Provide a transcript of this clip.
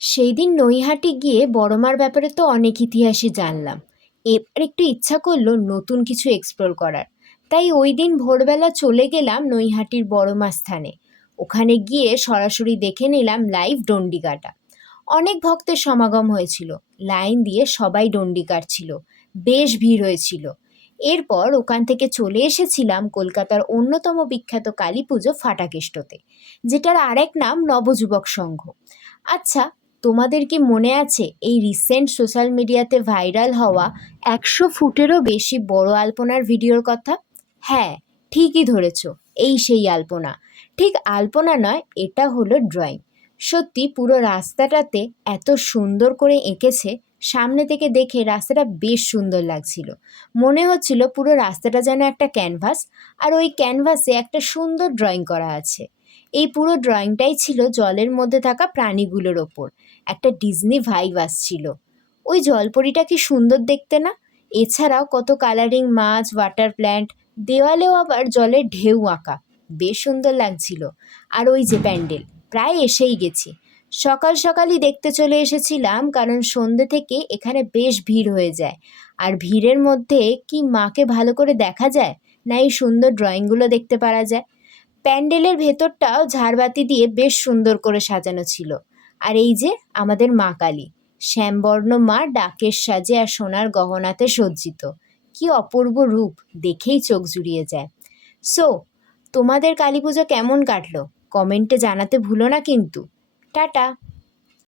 সেই দিন নৈহাটি গিয়ে বড়মার ব্যাপারে তো অনেক ইতিহাসই জানলাম। এবার একটু ইচ্ছা করলো নতুন কিছু এক্সপ্লোর করার। তাই ওই দিন ভোরবেলা চলে গেলাম নৈহাটির বড়মা স্থানে। ওখানে গিয়ে সরাসরি দেখে নিলাম লাইভ ডন্ডি কাটা। অনেক ভক্তের সমাগম হয়েছিল। লাইন দিয়ে সবাই ডন্ডি কাটছিল। বেশ ভিড় হয়েছিল। এরপর ওখান থেকে চলে এসেছিলাম কলকাতার অন্যতম বিখ্যাত কালী পুজো ফাটাকেষ্টতে, যেটার আরেক নাম নবযুবক সংঘ। আচ্ছা, তোমাদের কি মনে আছে এই রিসেন্ট সোশ্যাল মিডিয়াতে ভাইরাল হওয়া 100 ফুটেরও বেশি বড় আলপনার ভিডিওর কথা? হ্যাঁ, ঠিকই ধরেছ, এই সেই আলপনা। ঠিক আলপনা নয়, এটা হলো ড্রয়িং। সত্যি পুরো রাস্তাটাতে এত সুন্দর করে এঁকেছে। সামনে থেকে দেখে রাস্তাটা বেশ সুন্দর লাগছিল। মনে হচ্ছিল পুরো রাস্তাটা যেন একটা ক্যানভাস, আর ওই ক্যানভাসে একটা সুন্দর ড্রয়িং করা আছে। এই পুরো ড্রয়িংটাই ছিল জলের মধ্যে থাকা প্রাণীগুলোর ওপর। একটা ডিজনি ভাইব আসছিল। ওই জলপরীটা কি সুন্দর দেখতে না? এছাড়াও কত কালারিং মাছ, ওয়াটার প্ল্যান্ট, দেওয়ালেও আবার জলের ঢেউ আঁকা। বেশ সুন্দর লাগছিল। আর ওই যে প্যান্ডেল, প্রায় এসেই গেছি। সকাল সকালই দেখতে চলে এসেছিলাম, কারণ সন্ধ্যে থেকে এখানে বেশ ভিড় হয়ে যায়। আর ভিড়ের মধ্যে কি মাকে ভালো করে দেখা যায়, না এই সুন্দর ড্রয়িংগুলো দেখতে পারা যায়? প্যান্ডেলের ভেতরটাও ঝাড়বাতি দিয়ে বেশ সুন্দর করে সাজানো ছিল। আর এই যে আমাদের মা কালী, শ্যামবর্ণ মা ডাকের সাজে আর সোনার গহনাতে সজ্জিত। কি অপূর্ব রূপ, দেখেই চোখ জুড়িয়ে যায়। সো, তোমাদের কালী পুজো কেমন কাটলো? কমেন্টে জানাতে ভুলো না কিন্তু। টাটা।